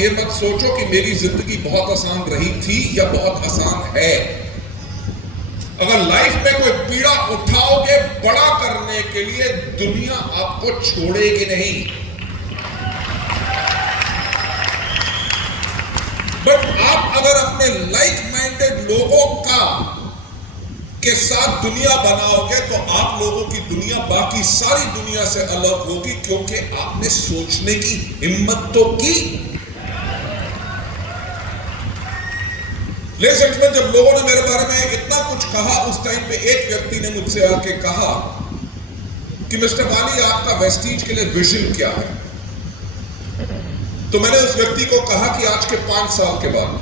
ये मत सोचो कि मेरी जिंदगी बहुत आसान रही थी या बहुत आसान है। अगर लाइफ में कोई पीड़ा उठाओगे बड़ा करने के लिए, दुनिया आपको छोड़ेगी नहीं। बट आप अगर अपने लाइक माइंडेड लोगों के साथ दुनिया बनाओगे तो आप लोगों की दुनिया बाकी सारी दुनिया से अलग होगी, क्योंकि आपने सोचने की हिम्मत तो की। लेकिन जब लोगों ने मेरे बारे में इतना कुछ कहा, उस टाइम पे एक व्यक्ति ने मुझसे आके कहा कि मिस्टर वाली, आपका वेस्टीज के लिए विजन क्या है? तो मैंने उस व्यक्ति को कहा कि आज के 5 साल के बाद,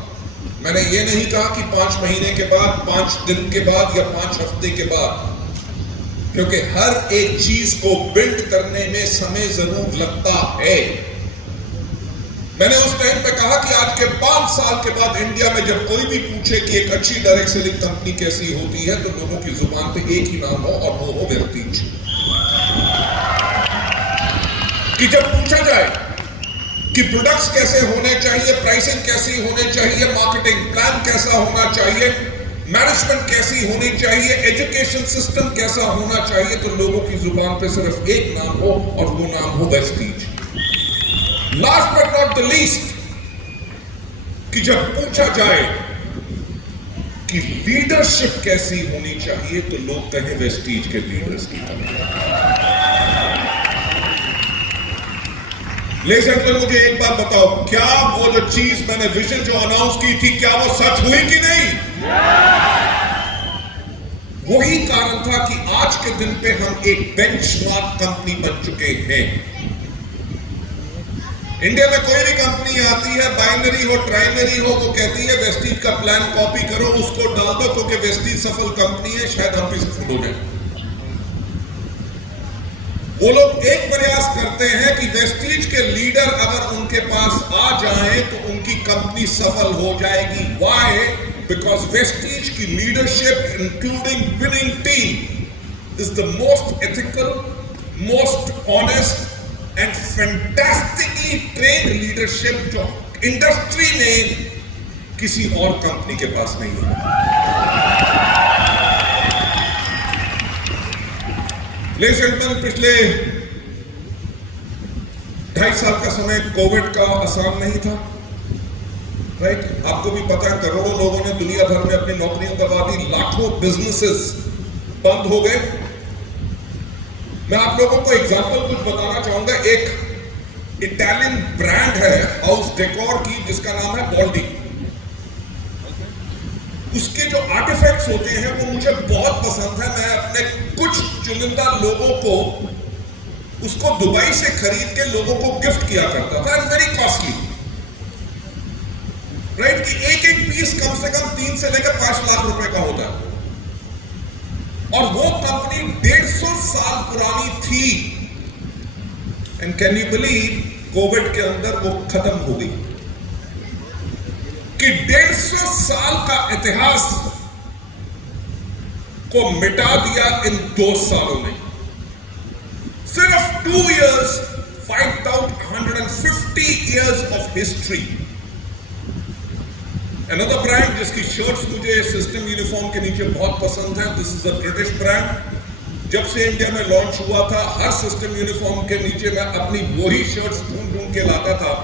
मैंने ये नहीं कहा कि 5 महीने के बाद, 5 दिन के बाद या 5 हफ्ते के बाद, क्योंकि हर एक चीज को बिल्ड करने में समय जरूर लगता है। मैंने उस टाइम पे कहा कि आज के 5 साल के बाद इंडिया में जब कोई भी पूछे कि एक अच्छी डायरेक्ट सेलिंग कंपनी कैसी होती है, तो लोगों की जुबान पे एक ही नाम हो और वो हो वेस्टीज। कि जब पूछा जाए कि प्रोडक्ट्स कैसे होने चाहिए, प्राइसिंग कैसी होनी चाहिए, मार्केटिंग प्लान कैसा होना चाहिए, मैनेजमेंट कैसी होनी चाहिए, एजुकेशन सिस्टम कैसा होना चाहिए, तो लोगों की जुबान पे सिर्फ एक नाम हो और वो नाम हो Vestige. Last but not the least, कि जब पूछा जाए कि लीडरशिप कैसी होनी चाहिए, तो लोग कहें वेस्टीज के लीडर्स की तरह। लेकिन मुझे एक बात बताओ, क्या वो जो चीज मैंने विजन जो अनाउंस की थी, क्या वो सच हुई कि नहीं? वही कारण था कि आज के दिन पे हम एक बेंचमार्क कंपनी बन चुके हैं। इंडिया में कोई भी कंपनी आती है, बाइनरी हो ट्राइनरी हो, वो कहती है वेस्टीज का प्लान कॉपी करो, उसको डाल दो, क्योंकि वेस्टीज सफल कंपनी है, शायद हम भी सफल हो गए। वो लोग एक प्रयास करते हैं कि वेस्टीज के लीडर अगर उनके पास आ जाएं तो उनकी कंपनी सफल हो जाएगी। व्हाई? बिकॉज वेस्टीज की leadership including winning team is the most ethical, most honest and fantastically trained leadership जो इंडस्ट्री में किसी और कंपनी के पास नहीं है। लेकिन पिछले 2.5 साल का समय कोविड का आसान नहीं था, राइट? आपको भी पता है, करोड़ों लोगों ने दुनिया भर में अपनी नौकरियां गंवा दी, लाखों बिजनेसेस बंद हो गए। मैं आप लोगों को एग्जांपल कुछ बताना चाहूंगा। एक इटालियन ब्रांड है हाउस डेकोर की, जिसका नाम है बॉल्डी। उसके जो आर्टिफैक्ट्स होते हैं वो मुझे बहुत पसंद है। मैं अपने कुछ चुनिंदा लोगों को उसको दुबई से खरीद के लोगों को गिफ्ट किया करता था। It's very costly, right? कि एक एक पीस कम से कम 3 से लेकर 5 लाख रुपए का होता है, और वो कंपनी 150 साल पुरानी थी। And can you believe, Covid के अंदर वो खत्म हो गई। कि 150 साल का इतिहास को मिटा दिया इन 2 सालों में। सिर्फ 2 years wiped out 150 years of history. Another brand जिसकी शर्ट्स मुझे सिस्टम यूनिफॉर्म के नीचे बहुत पसंद है, this is a British brand. जब से इंडिया में लॉन्च हुआ था, हर सिस्टम यूनिफॉर्म के नीचे मैं अपनी वही शर्ट्स ढूंढ के लाता था।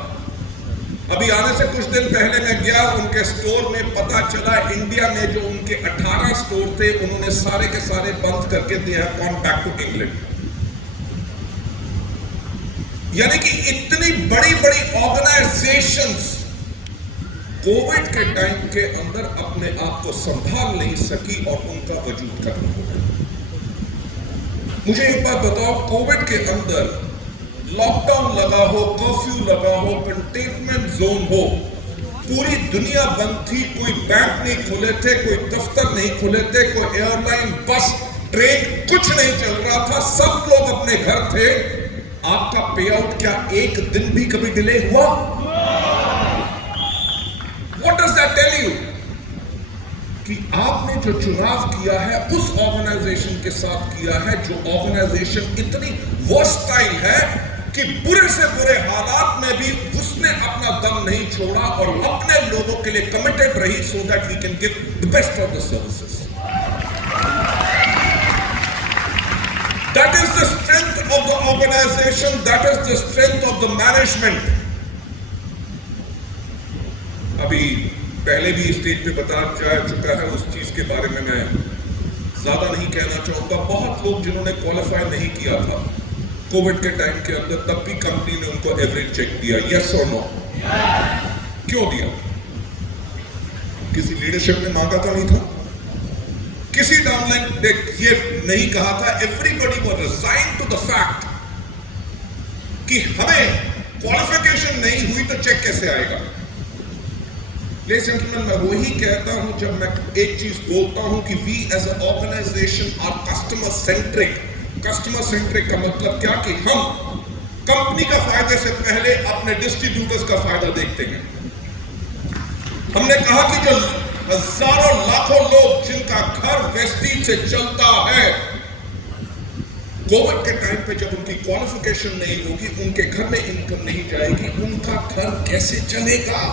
अभी आने से कुछ दिन पहले मैं गया उनके स्टोर में, पता चला इंडिया में जो उनके 18 स्टोर थे, उन्होंने सारे के सारे बंद करके they have gone back to England. यानी कि इतनी बड़ी बड़ी ऑर्गेनाइजेशंस कोविड के टाइम के अंदर अपने आप को संभाल नहीं सकी और उनका वजूद खत्म हो गया। मुझे एक बात बताओ, कोविड के अंदर लॉकडाउन लगा हो, कर्फ्यू लगा हो, कंटेनमेंट जोन हो, पूरी दुनिया बंद थी, कोई बैंक नहीं खुले थे, कोई दफ्तर नहीं खुले थे, कोई एयरलाइन, बस, ट्रेन, कुछ नहीं चल रहा था, सब लोग अपने घर थे। आपका पे आउट क्या एक दिन भी कभी डिले हुआ? What does that tell you? कि आपने जो चुनाव किया है उस ऑर्गेनाइजेशन के साथ किया है जो ऑर्गेनाइजेशन इतनी वर्सटाइल है कि बुरे से बुरे हालात में भी उसने अपना दम नहीं छोड़ा और अपने लोगों के लिए कमिटेड रही, so that we can give the best of the services. That is the strength of the organization, that is the strength of the management. अभी पहले भी स्टेज पे बता जा चुका है, उस चीज के बारे में मैं ज्यादा नहीं कहना चाहूंगा। बहुत लोग जिन्होंने क्वालिफाई नहीं किया था कोविड के टाइम के अंदर, तब भी कंपनी ने उनको एवरेज चेक दिया, यस और नो? क्यों दिया? किसी लीडरशिप ने मांगा तो नहीं था, किसी डाउनलाइन ने ये नहीं कहा था। Everybody was resign to the fact कि हमें क्वालिफिकेशन नहीं हुई तो चेक कैसे आएगा। लेडीज एंड जेंटलमैन, मैं वही कहता हूं जब मैं एक चीज बोलता हूं कि we as a organisation are customer centric. Customer centric का मतलब क्या कि हम कंपनी का फायदे से पहले अपने डिस्ट्रीब्यूटर्स का फायदा देखते हैं। हमने कहा कि जो हजारों लाखों लोग जिनका घर वेस्टीज से चलता है, कोविड के टाइम पे जब उनकी क्वालिफिकेशन नहीं होगी, उनके घर में इनकम नहीं जाएगी, उनका घर कैसे चलेगा?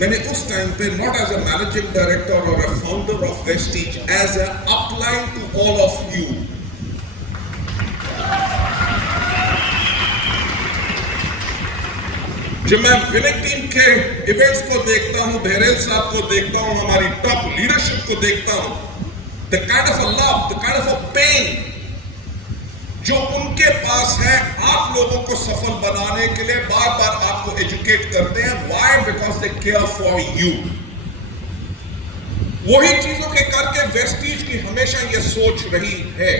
मैंने उस टाइम पे not as a managing director और a founder of Vestige, as a upline to all of you, जब मैं विनिंग टीम के इवेंट्स को देखता हूं, बहरेल साहब को देखता हूं, हमारी टॉप लीडरशिप को देखता हूं, the kind of a love, the kind of a pain जो उनके पास है आप लोगों को सफल बनाने के लिए, बार बार आपको एजुकेट करते हैं। Why? Because they care for you. वही चीजों के करके वेस्टीज की हमेशा ये सोच रही है।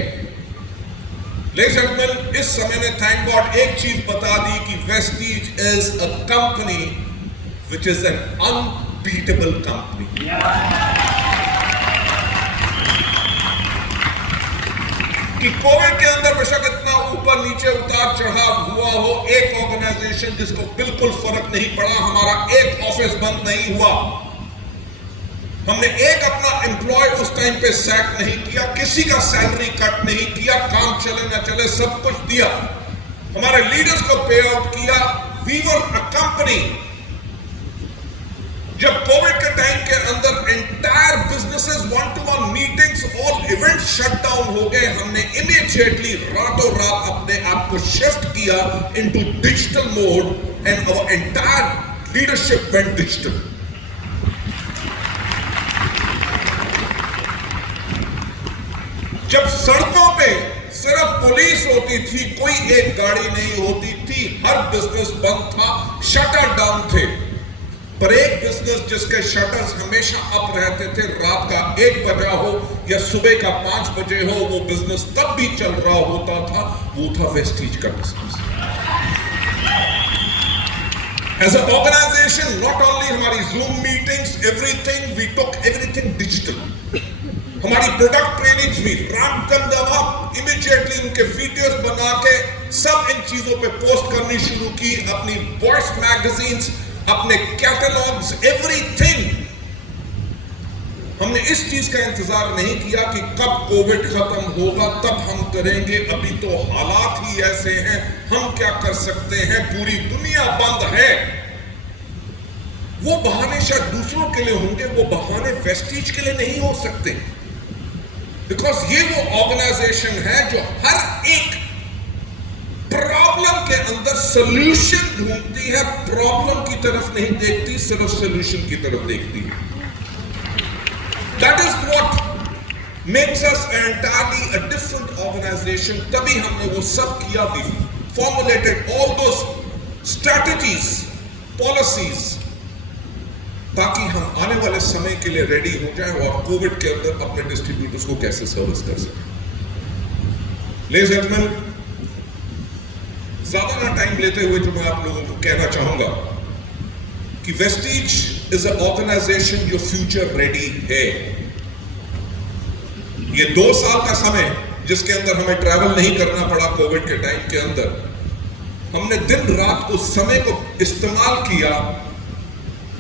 लेडीज एंड जेंटलमैन, इस समय ने थैंक गॉड एक चीज बता दी कि Vestige is a company which is an unbeatable company. कि कोविड के अंदर बेशक इतना ऊपर नीचे उतार चढ़ाव हुआ हो, एक ऑर्गेनाइजेशन जिसको बिल्कुल फर्क नहीं पड़ा, हमारा एक ऑफिस बंद नहीं हुआ, हमने एक अपना एम्प्लॉय उस टाइम पे सैक नहीं किया, किसी का सैलरी कट नहीं किया, काम चले ना चले सब कुछ दिया, हमारे लीडर्स को पे आउट किया। We were a company. जब कोविड के टाइम के अंदर entire businesses, 1-to-1 meetings, all event shut down हो गए, हमने इमीडिएटली रातों रात अपने आप को शिफ्ट किया into digital mode and our entire leadership went digital. जब सड़कों पे सिर्फ पुलिस होती थी, कोई एक गाड़ी नहीं होती थी, हर बिजनेस बंद था, शटर डाउन थे, पर एक बिजनेस जिसके शटर्स हमेशा अप रहते थे, रात का 1 बजा हो या सुबह का 5 बजे हो, वो बिजनेस तब भी चल रहा होता था, वो था वेस्टीज का business. As a organization, not only हमारी zoom meetings, everything, we took everything digital. हमारी प्रोडक्ट ट्रेनिंग्स भी रैंप अप, इमीडिएटली उनके वीडियोस बना के सब इन चीजों पे पोस्ट करनी शुरू की, अपनी वॉइस मैगजीन्स, अपने कैटलॉग्स, एवरीथिंग। हमने इस चीज का इंतजार नहीं किया कि कब कोविड खत्म होगा तब हम करेंगे, अभी तो हालात ही ऐसे हैं, हम क्या कर सकते हैं, पूरी दुनिया बंद है। वो बहाने शायद दूसरों के लिए होंगे, वो बहाने वेस्टीज के लिए नहीं हो सकते, बिकॉज ये वो ऑर्गेनाइजेशन है जो हर एक प्रॉब्लम के अंदर सॉल्यूशन ढूंढती है, प्रॉब्लम की तरफ नहीं देखती, सिर्फ सॉल्यूशन की तरफ देखती है। That is what makes us entirely a different organization. तभी हमने वो सब किया, we formulated all those strategies, policies, ताकि हम आने वाले समय के लिए रेडी हो जाएं और कोविड के अंदर अपने डिस्ट्रीब्यूटर्स को कैसे सर्विस कर सकें। Ladies and gentlemen, ज्यादा ना टाइम लेते हुए जो मैं आप लोगों को कहना चाहूंगा कि वेस्टीज इज अ ऑर्गेनाइजेशन जो फ्यूचर रेडी है। ये 2 साल का समय जिसके अंदर हमें ट्रैवल नहीं करना पड़ा कोविड के टाइम के अंदर, हमने दिन रात उस समय को इस्तेमाल किया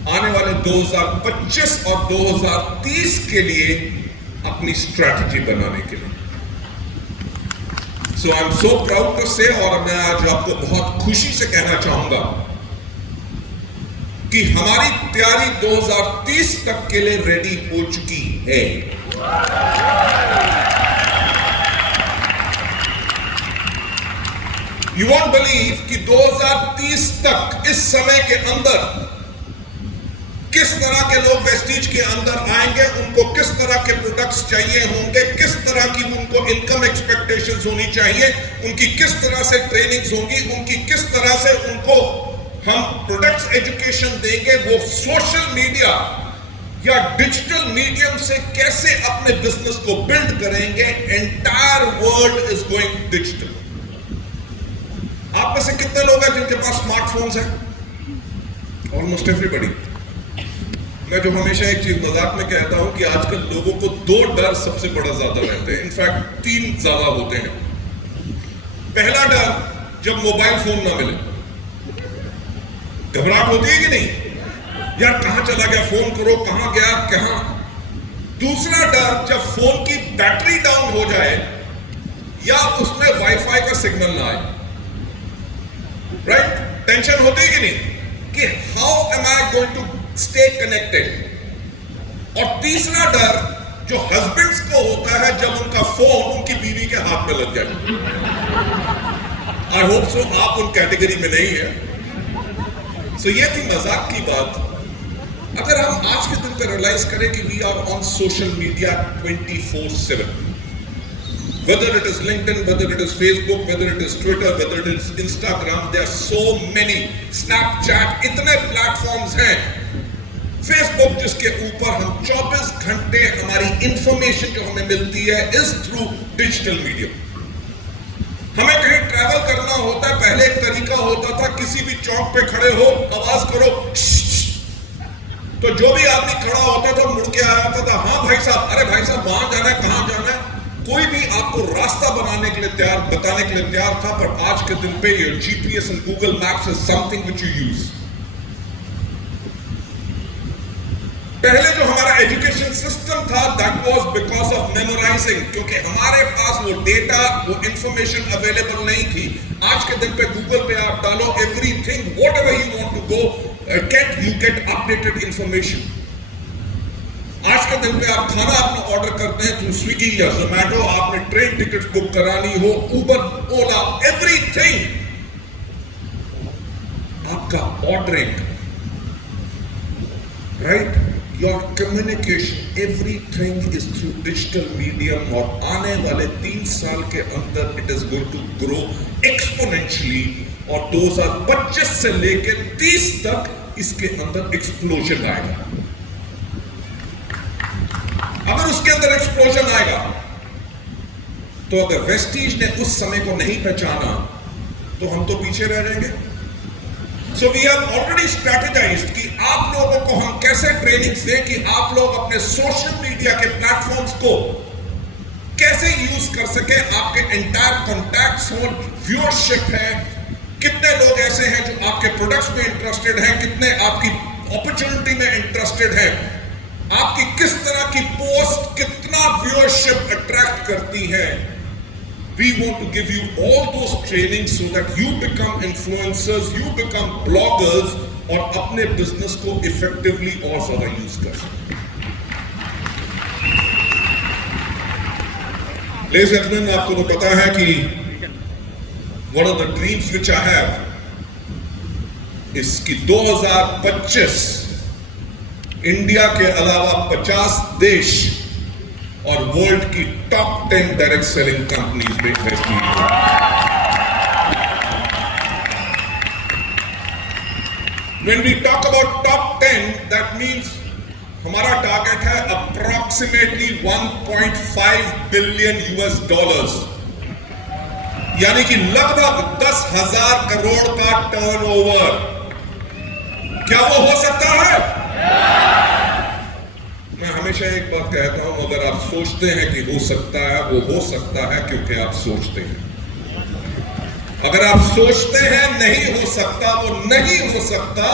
आने वाले 2025 और 2030 के लिए अपनी स्ट्रैटेजी बनाने के लिए। So I am so proud to say, और मैं आज आपको बहुत खुशी से कहना चाहूंगा कि हमारी तैयारी 2030 तक के लिए रेडी हो चुकी है। यू वॉन्ट बिलीव कि 2030 तक इस समय के अंदर किस तरह के लोग वेस्टीज के अंदर आएंगे, उनको किस तरह के प्रोडक्ट्स चाहिए होंगे, किस तरह की उनको इनकम एक्सपेक्टेशंस होनी चाहिए, उनकी किस तरह से ट्रेनिंग्स होंगी, उनकी किस तरह से उनको हम प्रोडक्ट्स एजुकेशन देंगे, वो सोशल मीडिया या डिजिटल मीडियम से कैसे अपने बिजनेस को बिल्ड करेंगे। Entire world is going digital. आप में से कितने लोग हैं जिनके पास स्मार्टफोन्स हैं? Almost everybody. मैं जो हमेशा एक चीज मजाक में कहता हूं कि आजकल लोगों को 2 डर सबसे बड़ा ज्यादा रहते हैं, इनफैक्ट 3 ज्यादा होते हैं। पहला डर, जब मोबाइल फोन ना मिले, घबराहट होती है कि नहीं? यार कहां चला गया, फोन करो, कहां गया, कहां। दूसरा डर, जब फोन की बैटरी डाउन हो जाए या उसमें वाईफाई का सिग्नल ना आए। राइट? टेंशन होती है कि नहीं कि how am I going to stay connected. और तीसरा डर जो हस्बैंड्स को होता है, जब उनका फोन उनकी बीवी के हाथ में लग जाए। आई होप सो आप उन कैटेगरी में नहीं है। सो ये थी मजाक की बात। अगर हम आज के दिन पर रियलाइज करें कि we are on social media 24/7, whether it is LinkedIn, whether it is Facebook, whether it is Twitter, whether it is Instagram, there are so many, Snapchat, इतने प्लेटफॉर्म्स हैं। फेसबुक जिसके ऊपर हम 24 घंटे हमारी इंफॉर्मेशन जो हमें मिलती है इज थ्रू डिजिटल मीडिया। हमें कहीं ट्रैवल करना होता है, पहले एक तरीका होता था, किसी भी चौक पे खड़े हो, आवाज करो, तो जो भी आदमी खड़ा होता था मुड़ के आ जाता था, हाँ भाई साहब, अरे भाई साहब वहां जाना है, कहां जाना है। कोई भी आपको रास्ता बनाने के लिए तैयार, बताने के लिए तैयार था। पर आज के दिन पे your GPS and Google maps is something which you use. पहले जो हमारा एजुकेशन सिस्टम था, that was because of memorising, क्योंकि हमारे पास वो डेटा, वो इंफॉर्मेशन अवेलेबल नहीं थी। आज के दिन पे गूगल पे आप डालो everything, whatever you want to go, you get updated information. आज के दिन पे आप खाना अपना ऑर्डर करते हैं थ्रू स्विगी या जोमैटो, आपने ट्रेन टिकट बुक करानी हो, उबर, ओला, एवरीथिंग आपका ordering, right? Your communication, everything is through digital medium. और आने वाले 3 साल के अंदर it is going to grow exponentially, और 2025 से लेकर 30 तक इसके अंदर एक्सप्लोजन आएगा। अगर उसके अंदर एक्सप्लोजन आएगा, तो अगर वेस्टीज ने उस समय को नहीं पहचाना तो हम तो पीछे रह जाएंगे। So we have already strategised कि आप लोगों को हम कैसे ट्रेनिंग्स दें कि आप लोग अपने सोशल मीडिया के प्लेटफॉर्म्स को कैसे यूज कर सके। आपके एंटायर कॉन्टैक्ट्स हो, व्यूअरशिप है, कितने लोग ऐसे हैं जो आपके प्रोडक्ट्स में इंटरेस्टेड हैं, कितने आपकी अपॉर्चुनिटी में इंटरेस्टेड हैं, आपकी किस तरह की पोस्ट कितना व्यूअरशिप अट्रैक्ट करती है। We want to give you all those trainings so that you become influencers, you become bloggers, और अपने बिजनेस को इफेक्टिवली और ज्यादा यूज कर सकें। Ladies and gentlemen, आपको तो पता है कि one of the dreams which I have is कि 2025 इंडिया के अलावा 50 देश और वर्ल्ड की टॉप 10 डायरेक्ट सेलिंग कंपनीज में इन्वेस्ट की। When we talk about top 10, that means हमारा टारगेट है approximately 1.5 बिलियन US$, यानी कि लगभग 10,000 करोड़ का टर्नओवर। क्या वो हो सकता है? मैं हमेशा एक बात कहता हूं, अगर आप सोचते हैं कि हो सकता है, वो हो सकता है क्योंकि आप सोचते हैं। अगर आप सोचते हैं नहीं हो सकता, वो नहीं हो सकता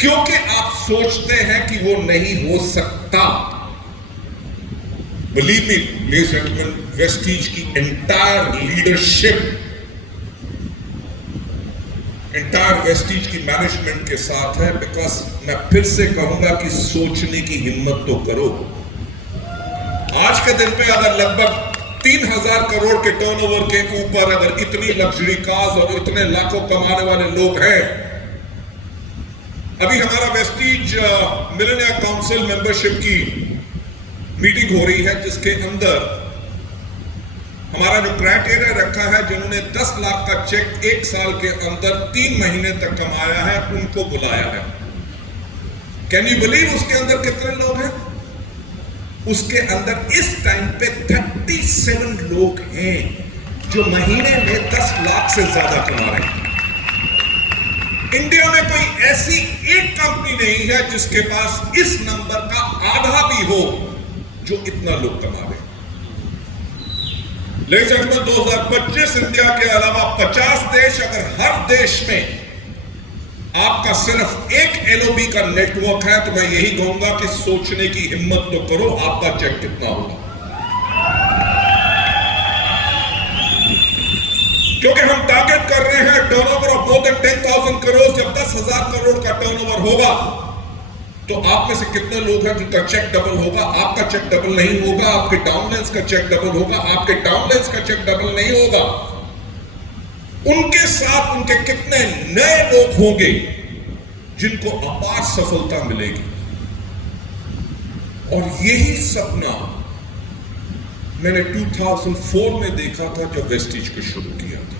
क्योंकि आप सोचते हैं कि वो नहीं हो सकता। Believe me, ladies and gentlemen, Vestige की entire leadership, entire Vestige की मैनेजमेंट के साथ है। बिकॉज मैं फिर से कहूंगा कि सोचने की हिम्मत तो करो। आज के दिन पे अगर लगभग 3000 करोड़ के टर्नओवर के ऊपर अगर इतनी लग्जरी कार्स और इतने लाखों कमाने वाले लोग हैं, अभी हमारा वेस्टीज मिलेनियर काउंसिल मेंबरशिप की मीटिंग हो रही है, जिसके अंदर हमारा जो क्राइटेरिया रखा है, जिन्होंने 10 लाख का चेक 1 साल के अंदर 3 महीने तक कमाया है, उनको बुलाया है। कैन यू बिलीव उसके अंदर कितने लोग हैं? उसके अंदर इस टाइम पे 37 लोग हैं जो महीने में 10 लाख से ज्यादा कमा रहे हैं। इंडिया में कोई ऐसी एक कंपनी नहीं है जिसके पास इस नंबर का आधा भी हो जो इतना लोग कमा रहे हैं। लेकिन जब 2025 इंडिया के अलावा 50 देश, अगर हर देश में आपका सिर्फ एक एलओबी का नेटवर्क है, तो मैं यही कहूंगा कि सोचने की हिम्मत तो करो, आपका चेक कितना होगा। क्योंकि हम टारगेट कर रहे हैं turnover of more than 10,000 crore. जब 10,000 करोड़ का टर्नओवर होगा तो आप में से कितने लोग हैं जिनका चेक डबल होगा? आपका चेक डबल नहीं होगा, आपके डाउनलाइंस का चेक डबल होगा, आपके डाउनलाइंस का चेक डबल नहीं होगा। उनके साथ उनके कितने नए लोग होंगे जिनको अपार सफलता मिलेगी। और यही सपना मैंने 2004 में देखा था जब वेस्टीज को शुरू किया था।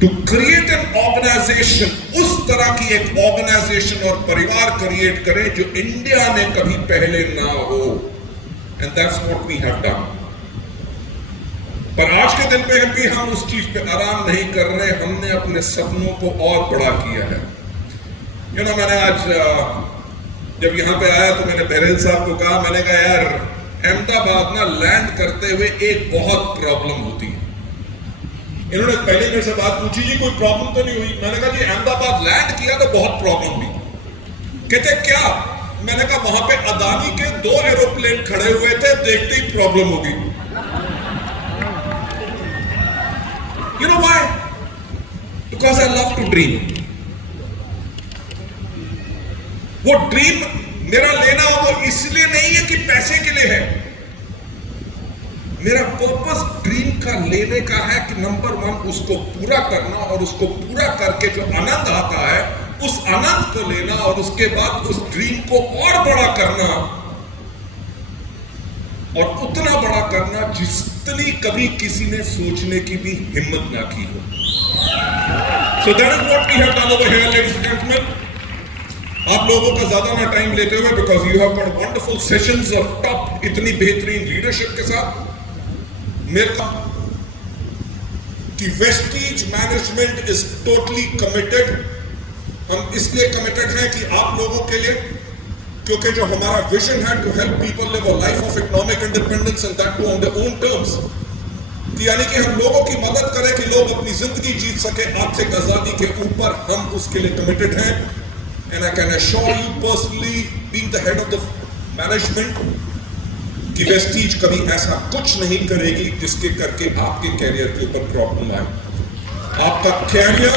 टू क्रिएट एन ऑर्गेनाइजेशन, उस तरह की एक ऑर्गेनाइजेशन और परिवार क्रिएट करें जो इंडिया में कभी पहले ना हो। And that's what we have done. पर आज के दिन पे भी हम उस चीज पे आराम नहीं कर रहे, हमने अपने सपनों को और बड़ा किया है। मैंने आज जब यहां पे आया तो मैंने बहरेल साहब को कहा, मैंने कहा यार अहमदाबाद ना लैंड करते हुए एक बहुत प्रॉब्लम होती है। इन्होंने पहले मेरे से बात पूछी, जी कोई प्रॉब्लम तो नहीं हुई? मैंने कहा जी अहमदाबाद लैंड किया तो बहुत प्रॉब्लम हुई। कहते क्या? मैंने कहा वहां पे अदानी के 2 एरोप्लेन खड़े हुए थे, देखते ही प्रॉब्लम होगी। You know why? Because I love to dream. वो ड्रीम मेरा लेना वो इसलिए नहीं है कि पैसे के लिए है। मेरा पर्पस ड्रीम का लेने का है कि नंबर 1 उसको पूरा करना, और उसको पूरा करके जो आनंद आता है उस आनंद को लेना, और उसके बाद उस ड्रीम को और बड़ा करना, और उतना बड़ा करना जितनी कभी किसी ने सोचने की भी हिम्मत ना की हो। So that is what we have done over here, ladies and gentlemen. आप लोगों का ज्यादा ना टाइम लेते हुए, because you have got wonderful sessions of top इतनी बेहतरीन लीडरशिप के साथ, मेरे का कि Vestige management is totally committed. हम इसलिए कमिटेड हैं कि आप लोगों के लिए, क्योंकि जो हमारा विजन है to help people live a life of economic independence and that too on their own terms, यानी कि हम लोगों की मदद करें कि लोग अपनी जिंदगी जीत सके आर्थिक आजादी के ऊपर, हम उसके लिए कमिटेड हैं। And I can assure you personally, being the head of the management, कि वेस्टीज कभी ऐसा कुछ नहीं करेगी जिसके करके आपके कैरियर के ऊपर प्रॉब्लम आए। आपका career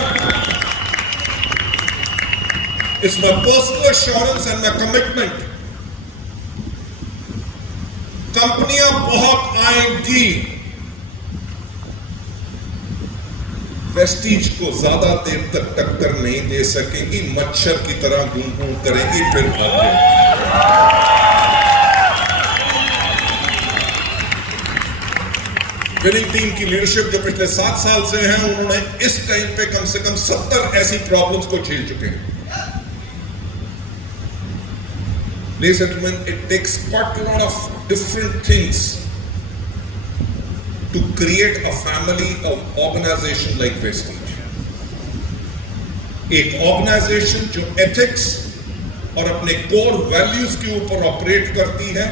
is my personal assurance and my commitment. कंपनियां बहुत आएंगी, वेस्टीज को ज्यादा देर तक टक्कर नहीं दे सकेंगी, मच्छर की तरह घूम करेंगी, फिर भागेंगी। विनिंग टीम की लीडरशिप जो पिछले 7 साल से हैं, उन्होंने इस टाइम पे कम से कम 70 ऐसी प्रॉब्लम्स को झेल चुके हैं। Ladies and gentlemen, it takes quite a lot of different things to create a family of organization like Vestige. एक ऑर्गेनाइजेशन जो एथिक्स और अपने कोर वैल्यूज के ऊपर ऑपरेट करती है,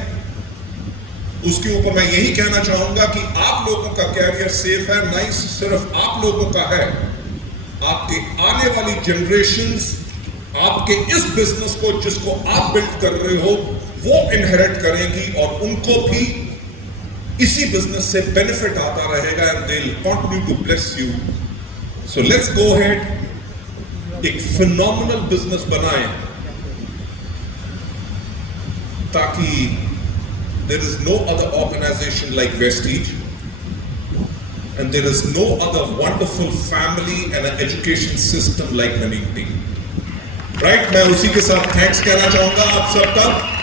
उसके ऊपर मैं यही कहना चाहूंगा कि आप लोगों का कैरियर सेफ है, नहीं सिर्फ आप लोगों का है, आपके आने वाली जनरेशंस आपके इस बिजनेस को जिसको आप बिल्ड कर रहे हो वो इनहेरिट करेंगी और उनको भी इसी बिजनेस से बेनिफिट आता रहेगा and they will continue to bless you. So let's go ahead, एक फिनोमिनल बिजनेस बनाएं ताकि there is no other organization like Vestige and there is no other wonderful family and an education system like Honey Tea. Right? मैं उसी के साथ thanks कहना चाहूंगा आप सबका.